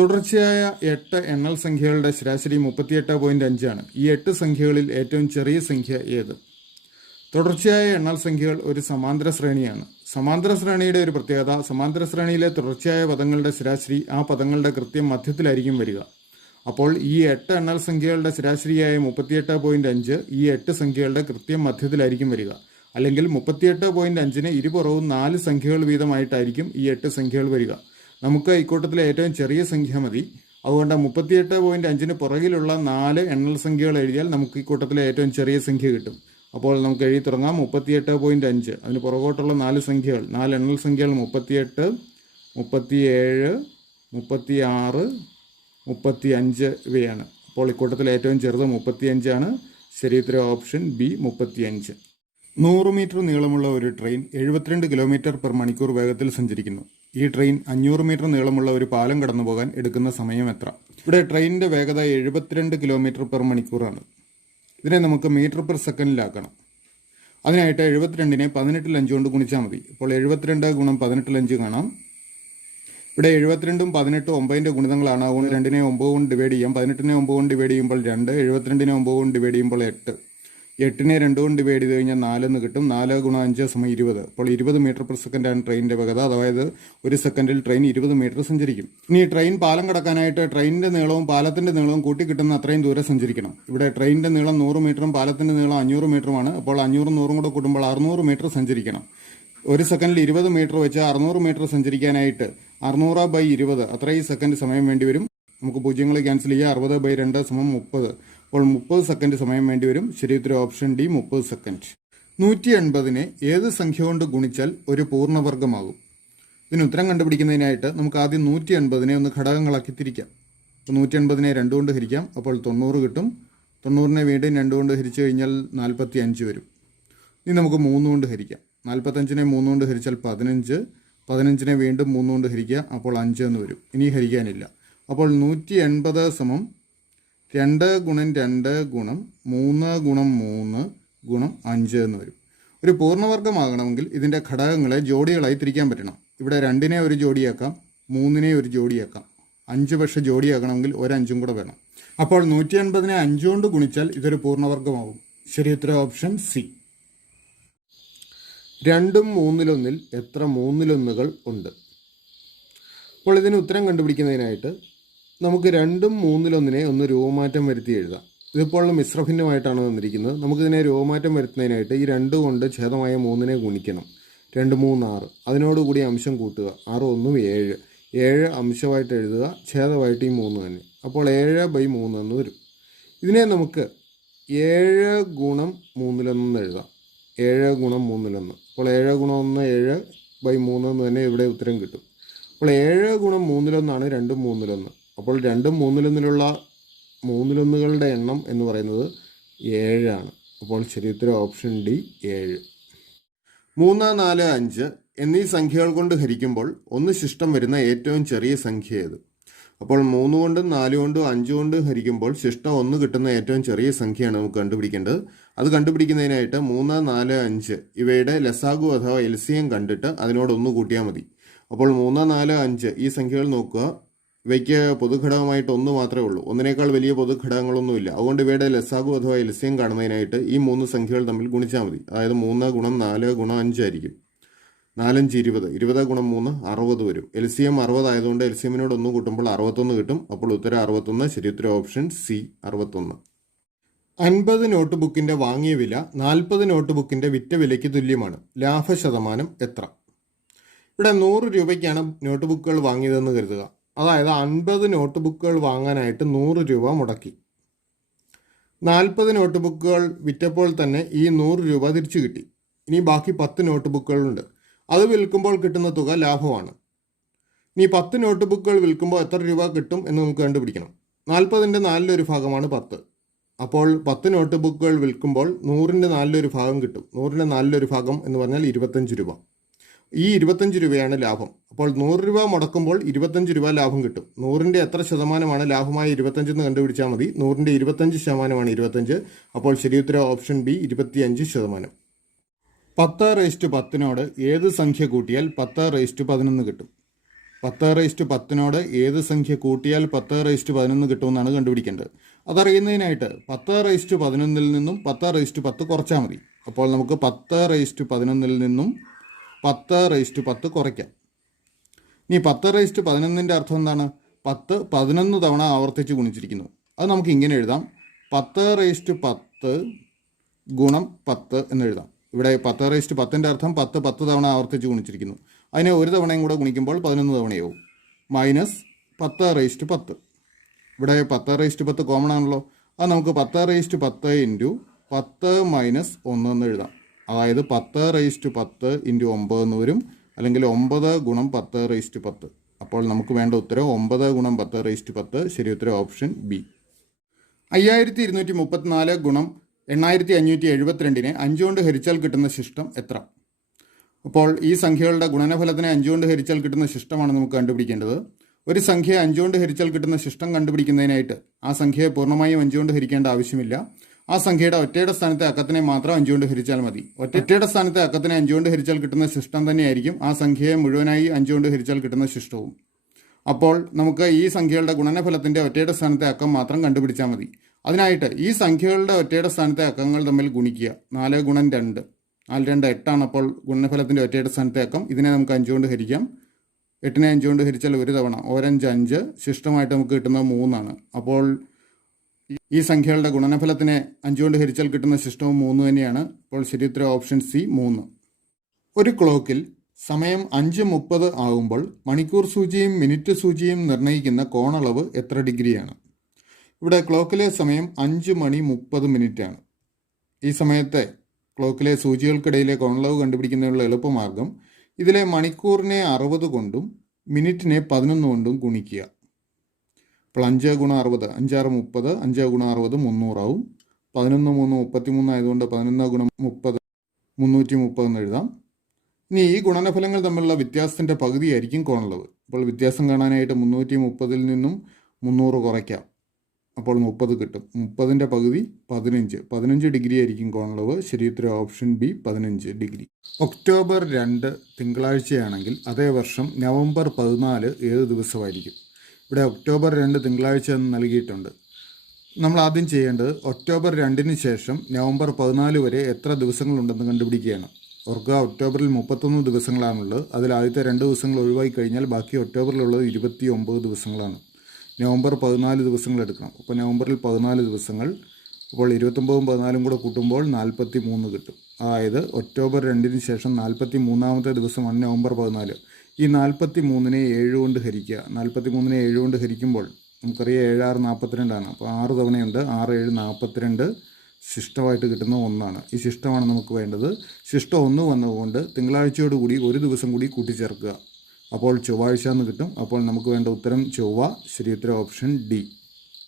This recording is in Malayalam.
തുടർച്ചയായ 8 എണ്ണൽ സംഖ്യകളുടെ ശരാശരി 38.5 ആണ്. ഈ 8 സംഖ്യകളിൽ ഏറ്റവും ചെറിയ സംഖ്യ ഏത്? തുടർച്ചയായ എണ്ണൽ സംഖ്യകൾ ഒരു സമാന്തര ശ്രേണിയാണ്. സമാന്തര ശ്രേണിയുടെ ഒരു പ്രത്യേകത, സമാന്തര ശ്രേണിയിലെ തുടർച്ചയായ പദങ്ങളുടെ ശരാശരി ആ പദങ്ങളുടെ കൃത്യം മധ്യത്തിലായിരിക്കും വരിക. അപ്പോൾ ഈ 8 എണ്ണൽ സംഖ്യകളുടെ ശരാശരിയായ 38.5 ഈ 8 സംഖ്യകളുടെ കൃത്യം മധ്യത്തിലായിരിക്കും വരിക. അല്ലെങ്കിൽ 38.5ന് ഇരുപുറവും 4 സംഖ്യകൾ വീതമായിട്ടായിരിക്കും ഈ 8 സംഖ്യകൾ വരിക. നമുക്ക് ഇക്കൂട്ടത്തിലെ ഏറ്റവും ചെറിയ സംഖ്യ മതി. അതുകൊണ്ട് 38.5ന് പുറകിലുള്ള 4 എണ്ണൽ സംഖ്യകൾ എഴുതിയാൽ നമുക്ക് ഇക്കൂട്ടത്തിലെ ഏറ്റവും ചെറിയ സംഖ്യ കിട്ടും. അപ്പോൾ നമുക്ക് എഴുതി തുടങ്ങാം. 38.5 അതിന് പുറകോട്ടുള്ള 4 സംഖ്യകൾ, 4 എണ്ണൽ സംഖ്യകൾ 38, 37, 36, 35 ഇവയാണ്. അപ്പോൾ ഇക്കൂട്ടത്തിലെ ഏറ്റവും ചെറുത് 35 ആണ്. ശരിയുത്തരം ഓപ്ഷൻ ബി 35. 100 മീറ്റർ നീളമുള്ള ഒരു ട്രെയിൻ 72 കിലോമീറ്റർ പെർ മണിക്കൂർ വേഗത്തിൽ സഞ്ചരിക്കുന്നു. ഈ ട്രെയിൻ 500 മീറ്റർ നീളമുള്ള ഒരു പാലം കടന്നു പോകാൻ എടുക്കുന്ന സമയം എത്ര? ഇവിടെ ട്രെയിനിന്റെ വേഗത 72 കിലോമീറ്റർ പെർ മണിക്കൂറാണ്. ഇതിനെ നമുക്ക് മീറ്റർ പെർ സെക്കൻഡിലാക്കണം. അതിനായിട്ട് 72നെ 18 5 കൊണ്ട് ഗുണിച്ചാൽ മതി. അപ്പോൾ 72 ഗുണം 18 5 കാണാം. ഇവിടെ 72ഉം 18ഉം 9ന്റെ ഗുണിതങ്ങളാണ്. അതുകൊണ്ട് 2നെ 9 കൊണ്ട് ഡിവൈഡ് ചെയ്യാം. 18നെ 9 കൊണ്ട് ഡിവൈഡ് ചെയ്യുമ്പോൾ 2, 72നെ 9 കൊണ്ട് ഡിവൈഡ് ചെയ്യുമ്പോൾ 8, 8നെ 2 കൊണ്ട് ഡിവൈഡ് ചെയ്ത് കഴിഞ്ഞാൽ 4 എന്ന് കിട്ടും. 4 ഗുണം 5 സമം 20. അപ്പോൾ 20 മീറ്റർ പെർ സെക്കൻഡാണ് ട്രെയിനിന്റെ വേഗത. അതായത് ഒരു സെക്കൻഡിൽ ട്രെയിൻ 20 മീറ്റർ സഞ്ചരിക്കും. ഇനി ട്രെയിൻ പാലം കടക്കാനായിട്ട് ട്രെയിനിന്റെ നീളവും പാലത്തിന്റെ നീളവും കൂട്ടി കിട്ടുന്ന അത്രയും ദൂരം സഞ്ചരിക്കണം. ഇവിടെ ട്രെയിനിന്റെ നീളം 100 മീറ്ററും പാലത്തിന്റെ നീളം 500 മീറ്ററുമാണ്. അപ്പോൾ 500 100 കൂടെ കൂട്ടുമ്പോൾ 600 മീറ്റർ സഞ്ചരിക്കണം. ഒരു സെക്കൻഡിൽ 20 മീറ്റർ വെച്ച് 600 മീറ്റർ സഞ്ചരിക്കാനായിട്ട് 600/20 അത്രയും സെക്കൻഡ് സമയം വേണ്ടി വരും. നമുക്ക് പൂജ്യങ്ങൾ ക്യാൻസൽ ചെയ്യുക. 60/2 സമം 30. അപ്പോൾ 30 സെക്കൻഡ് സമയം വേണ്ടി വരും. ശരിയുത്തരം ഓപ്ഷൻ ഡി 30 സെക്കൻഡ്. 180നെ ഏത് സംഖ്യ കൊണ്ട് ഗുണിച്ചാൽ ഒരു പൂർണ്ണവർഗമാകും? ഇതിന് ഉത്തരം കണ്ടുപിടിക്കുന്നതിനായിട്ട് നമുക്ക് ആദ്യം 180നെ ഒന്ന് ഘടകങ്ങളാക്കി തിരിക്കാം. അപ്പോൾ 180നെ 2 കൊണ്ട് ഹരിക്കാം. അപ്പോൾ 90 കിട്ടും. 90നെ വീണ്ടും 2 കൊണ്ട് ഹരിച്ചു കഴിഞ്ഞാൽ 45 വരും. ഇനി നമുക്ക് 3 കൊണ്ട് ഹരിക്കാം. 45നെ 3 കൊണ്ട് ഹരിച്ചാൽ 15, 15നെ വീണ്ടും 3 കൊണ്ട് ഹരിക്കുക. അപ്പോൾ 5 എന്ന് വരും. ഇനി ഹരിക്കാനില്ല. അപ്പോൾ 180 സമം 2 ഗുണം 2 ഗുണം 3 ഗുണം 3 ഗുണം 5 എന്ന് വരും. ഒരു പൂർണ്ണവർഗമാകണമെങ്കിൽ ഇതിൻ്റെ ഘടകങ്ങളെ ജോഡികളായി തിരിക്കാൻ പറ്റണം. ഇവിടെ 2നെ ഒരു ജോഡിയാക്കാം, 3നെ ഒരു ജോഡിയാക്കാം. 5 പക്ഷെ ജോഡിയാക്കണമെങ്കിൽ ഒരു 5ഉം കൂടെ വേണം. അപ്പോൾ 180നെ 5 കൊണ്ട് ഗുണിച്ചാൽ ഇതൊരു പൂർണ്ണവർഗമാകും. ശരിയുത്തരം ഓപ്ഷൻ സി. 2ഉം 3-1 എത്ര 3-1 ഉണ്ട്? അപ്പോൾ ഇതിന് ഉത്തരം കണ്ടുപിടിക്കുന്നതിനായിട്ട് നമുക്ക് 2ഉം 3-1 ഒന്ന് രൂപമാറ്റം വരുത്തി എഴുതാം. ഇതിപ്പോൾ മിശ്രഭിന്നമായിട്ടാണ് വന്നിരിക്കുന്നത്. നമുക്കിതിനെ രൂപമാറ്റം വരുത്തുന്നതിനായിട്ട് ഈ 2 കൊണ്ട് ഛേദമായ 3നെ ഗുണിക്കണം. 2 3 6. അതിനോടുകൂടി അംശം കൂട്ടുക. 6 1 7. 7 അംശമായിട്ട് എഴുതുക. ഛേദമായിട്ട് ഈ 3 തന്നെ. അപ്പോൾ 7/3 എന്ന് വരും. ഇതിനെ നമുക്ക് 7 ഗുണം 3-1 എഴുതാം. 7 ഗുണം 3-1. അപ്പോൾ 7 ഗുണം 1 7/3 എന്ന് തന്നെ ഇവിടെ ഉത്തരം കിട്ടും. അപ്പോൾ 7 ഗുണം 3-1 2ഉം 3-1. അപ്പോൾ 2ഉം 3-1 3-1കളുടെ എണ്ണം എന്ന് പറയുന്നത് 7 ആണ്. അപ്പോൾ ശരിയുത്തരം ഓപ്ഷൻ ഡി 7. 3 4 5 എന്നീ സംഖ്യകൾ കൊണ്ട് ഹരിക്കുമ്പോൾ ഒന്ന് ശിഷ്ടം വരുന്ന ഏറ്റവും ചെറിയ സംഖ്യ ഏത്? അപ്പോൾ 3 കൊണ്ടും 4 കൊണ്ടും 5 കൊണ്ടും ഹരിക്കുമ്പോൾ ശിഷ്ടം 1 കിട്ടുന്ന ഏറ്റവും ചെറിയ സംഖ്യയാണ് നമുക്ക് കണ്ടുപിടിക്കേണ്ടത്. അത് കണ്ടുപിടിക്കുന്നതിനായിട്ട് 3 4 5 ഇവയുടെ ലസാഗു അഥവാ എൽസിയം കണ്ടിട്ട് അതിനോട് 1 കൂട്ടിയാൽ മതി. അപ്പോൾ 3 4 5 ഈ സംഖ്യകൾ നോക്കുക. ഇവയ്ക്ക് പൊതുഘടകമായിട്ട് 1 മാത്രമേ ഉള്ളൂ. 1നേക്കാൾ വലിയ പൊതുഘടകങ്ങളൊന്നുമില്ല. അതുകൊണ്ട് ഇവയുടെ ലസാഗു അഥവാ എൽസിയം കാണുന്നതിനായിട്ട് ഈ 3 സംഖ്യകൾ തമ്മിൽ ഗുണിച്ചാൽ മതി. അതായത് 3 ഗുണം 4 ഗുണം 5 ആയിരിക്കും. 4 5 20. 20 ഗുണം 3 60 വരും. എൽസിയം 60 ആയതുകൊണ്ട് എൽസിയമിനോട് 1 കൂട്ടുമ്പോൾ 61 കിട്ടും. അപ്പോൾ ഉത്തരം 61. ശരിയുത്തരം ഓപ്ഷൻ സി 61. 50 നോട്ട് ബുക്കിന്റെ വാങ്ങിയ വില 40 നോട്ട് ബുക്കിന്റെ വിറ്റ വിലയ്ക്ക് തുല്യമാണ്. ലാഭശതമാനം എത്ര? ഇവിടെ 100 രൂപയ്ക്കാണ് നോട്ട് ബുക്കുകൾ വാങ്ങിയതെന്ന് കരുതുക. അതായത് 50 നോട്ട് ബുക്കുകൾ വാങ്ങാനായിട്ട് 100 രൂപ മുടക്കി. 40 നോട്ട് ബുക്കുകൾ വിറ്റപ്പോൾ തന്നെ ഈ 100 രൂപ തിരിച്ചു കിട്ടി. ഇനി ബാക്കി 10 നോട്ട് ബുക്കുകളുണ്ട്. അത് വിൽക്കുമ്പോൾ കിട്ടുന്ന തുക ലാഭമാണ്. ഇനി 10 നോട്ട് ബുക്കുകൾ വിൽക്കുമ്പോൾ എത്ര രൂപ കിട്ടും എന്ന് നമുക്ക് കണ്ടുപിടിക്കണം. 40ന്റെ 4-1 ഭാഗമാണ് 10. അപ്പോൾ 10 നോട്ട് ബുക്കുകൾ വിൽക്കുമ്പോൾ 100ന്റെ 4-1 ഭാഗം കിട്ടും. 100ന്റെ 4-1 ഭാഗം എന്ന് പറഞ്ഞാൽ 25 രൂപ. ഈ 25 രൂപയാണ് ലാഭം. അപ്പോൾ 100 രൂപ മുടക്കുമ്പോൾ 25 രൂപ ലാഭം കിട്ടും. 100ന്റെ എത്ര ശതമാനമാണ് ലാഭമായ 25 എന്ന് കണ്ടുപിടിച്ചാൽ മതി. 100ന്റെ 25% 25. അപ്പോൾ ശരിയുത്തരം ഓപ്ഷൻ ബി 25%. 10/10 ഏത് സംഖ്യ കൂട്ടിയാൽ 10/11 കിട്ടും? 10/10 ഏത് സംഖ്യ കൂട്ടിയാൽ 10/11 കിട്ടുമെന്നാണ് കണ്ടുപിടിക്കേണ്ടത്. അതറിയുന്നതിനായിട്ട് 10/11 നിന്നും 10/10 കുറച്ചാൽ മതി. അപ്പോൾ നമുക്ക് 10/11 നിന്നും 10/10 കുറയ്ക്കാം. ഇനി 10/11 അർത്ഥം എന്താണ്? 10 11 തവണ ആവർത്തിച്ച് ഗുണിച്ചിരിക്കുന്നു. അത് നമുക്ക് ഇങ്ങനെ എഴുതാം: 10/10 ഗുണം 10 എന്ന് എഴുതാം. ഇവിടെ 10/10 അർത്ഥം 10 10 തവണ ആവർത്തിച്ച് ഗുണിച്ചിരിക്കുന്നു. അതിനെ ഒരു തവണയും കൂടെ ഗുണിക്കുമ്പോൾ 11 തവണയാവും. മൈനസ് 10/10. ഇവിടെ 10/10 കോമൺ ആണല്ലോ. അത് നമുക്ക് 10/10 ഇൻറ്റു 10 മൈനസ് 1 എന്ന് എഴുതാം. അതായത് 10/10 ഇൻറ്റു 9 എന്ന് വരും, അല്ലെങ്കിൽ 9 ഗുണം 10/10. അപ്പോൾ നമുക്ക് വേണ്ട ഉത്തരം 9 ഗുണം 10/10. ശരി ഉത്തരം ഓപ്ഷൻ ബി. 5234 ഗുണം 8572 5 കൊണ്ട് ഹരിച്ചാൽ കിട്ടുന്ന ശിഷ്ടം എത്ര? അപ്പോൾ ഈ സംഖ്യകളുടെ ഗുണനഫലത്തിനെ 5 കൊണ്ട് ഹരിച്ചാൽ കിട്ടുന്ന ശിഷ്ടമാണ് നമുക്ക് കണ്ടുപിടിക്കേണ്ടത്. ഒരു സംഖ്യയെ 5 കൊണ്ട് ഹരിച്ചാൽ കിട്ടുന്ന ശിഷ്ടം കണ്ടുപിടിക്കുന്നതിനായിട്ട് ആ സംഖ്യയെ പൂർണ്ണമായും 5 കൊണ്ട് ഹരിക്കേണ്ട ആവശ്യമില്ല. ആ സംഖ്യയുടെ ഒറ്റയുടെ സ്ഥാനത്തെ അക്കത്തിനെ മാത്രം 5 കൊണ്ട് ഹരിച്ചാൽ മതി. ഒറ്റയുടെ സ്ഥാനത്തെ അക്കത്തിനെ 5 കൊണ്ട് ഹരിച്ചാൽ കിട്ടുന്ന ശിഷ്ടം തന്നെയായിരിക്കും ആ സംഖ്യയെ മുഴുവനായി 5 കൊണ്ട് ഹരിച്ചാൽ കിട്ടുന്ന ശിഷ്ടവും. അപ്പോൾ നമുക്ക് ഈ സംഖ്യകളുടെ ഗുണനഫലത്തിൻ്റെ ഒറ്റയുടെ സ്ഥാനത്തെ അക്കം മാത്രം കണ്ടുപിടിച്ചാൽ മതി. അതിനായിട്ട് ഈ സംഖ്യകളുടെ ഒറ്റയുടെ സ്ഥാനത്തെ അക്കങ്ങൾ തമ്മിൽ ഗുണിക്കുക. 4 ഗുണം 2, 4 2 8 അപ്പോൾ ഗുണനഫലത്തിൻ്റെ ഒറ്റയുടെ സ്ഥാനത്തെ അക്കം. ഇതിനെ നമുക്ക് 5 കൊണ്ട് ഹരിക്കാം. 8നെ 5 കൊണ്ട് ഹരിച്ചാൽ ഒരു തവണ, 5 5, ശിഷ്ടമായിട്ട് നമുക്ക് കിട്ടുന്നത് 3 ആണ്. അപ്പോൾ ഈ സംഖ്യകളുടെ ഗുണനഫലത്തിനെ 5 കൊണ്ട് ഹരിച്ചാൽ കിട്ടുന്ന ശിഷ്ടവും 3 തന്നെയാണ്. അപ്പോൾ ശരി ഉത്തരം ഓപ്ഷൻ സി 3. ഒരു ക്ലോക്കിൽ സമയം 5:30 ആകുമ്പോൾ മണിക്കൂർ സൂചിയും മിനിറ്റ് സൂചിയും നിർണ്ണയിക്കുന്ന കോണളവ് എത്ര ഡിഗ്രിയാണ്? ഇവിടെ ക്ലോക്കിലെ സമയം 5:30 ആണ്. ഈ സമയത്തെ ക്ലോക്കിലെ സൂചികൾക്കിടയിലെ കോണളവ് കണ്ടുപിടിക്കുന്നതിനുള്ള എളുപ്പമാർഗം ഇതിലെ മണിക്കൂറിനെ 60 കൊണ്ടും മിനിറ്റിനെ 11 കൊണ്ടും ഗുണിക്കുക. അപ്പോൾ 5 ഗുണം 60, 5 6 30, 5 ഗുണം 60 300 ആവും. 11 3 33 ആയതുകൊണ്ട് 11 ഗുണം 30 330 എന്ന് എഴുതാം. ഇനി ഈ ഗുണനഫലങ്ങൾ തമ്മിലുള്ള വ്യത്യാസത്തിൻ്റെ പകുതിയായിരിക്കും കോണളവ്. അപ്പോൾ വ്യത്യാസം കാണാനായിട്ട് 330 നിന്നും 300 കുറയ്ക്കാം. അപ്പോൾ 30 കിട്ടും. 30ൻ്റെ പകുതി 15 ഡിഗ്രി ആയിരിക്കും കോണളവ്. ശരി ഉത്തരം ഓപ്ഷൻ ബി 15 ഡിഗ്രി. ഒക്ടോബർ 2 തിങ്കളാഴ്ചയാണെങ്കിൽ അതേ വർഷം നവംബർ 14 ഏത് ദിവസമായിരിക്കും? ഇവിടെ ഒക്ടോബർ 2 തിങ്കളാഴ്ച എന്ന് നൽകിയിട്ടുണ്ട്. നമ്മൾ ആദ്യം ചെയ്യേണ്ടത് ഒക്ടോബർ 2 ശേഷം നവംബർ 14 വരെ എത്ര ദിവസങ്ങളുണ്ടെന്ന് കണ്ടുപിടിക്കുകയാണ്. ഓർക്കുക, ഒക്ടോബറിൽ 31 ദിവസങ്ങളാണുള്ളത്. അതിൽ ആദ്യത്തെ 2 ദിവസങ്ങൾ ഒഴിവാക്കി കഴിഞ്ഞാൽ ബാക്കി ഒക്ടോബറിലുള്ളത് 29 ദിവസങ്ങളാണ്. നവംബർ 14 ദിവസങ്ങൾ എടുക്കണം. അപ്പോൾ നവംബറിൽ 14 ദിവസങ്ങൾ, അപ്പോൾ 29ഉം 14ഉം കൂടെ കൂട്ടുമ്പോൾ 43 കിട്ടും. അതായത് ഒക്ടോബർ 2 ശേഷം 43ാമത്തെ ദിവസമാണ് നവംബർ 14. ഈ 43നെ 7 കൊണ്ട് ഹരിക്കുക. 43നെ 7 കൊണ്ട് ഹരിക്കുമ്പോൾ നമുക്കറിയാം 7 6 42 ആണ്. അപ്പോൾ 6 തവണയുണ്ട്. 6 7 42, ശിഷ്ടമായിട്ട് കിട്ടുന്ന 1 ഈ ശിഷ്ടമാണ് നമുക്ക് വേണ്ടത്. ശിഷ്ടം 1 വന്നതുകൊണ്ട് തിങ്കളാഴ്ചയോടുകൂടി ഒരു ദിവസം കൂടി കൂട്ടിച്ചേർക്കുക. അപ്പോൾ ചൊവ്വാഴ്ച എന്ന് കിട്ടും. അപ്പോൾ നമുക്ക് വേണ്ട ഉത്തരം ചൊവ്വ. ശരി ഉത്തരം ഓപ്ഷൻ ഡി.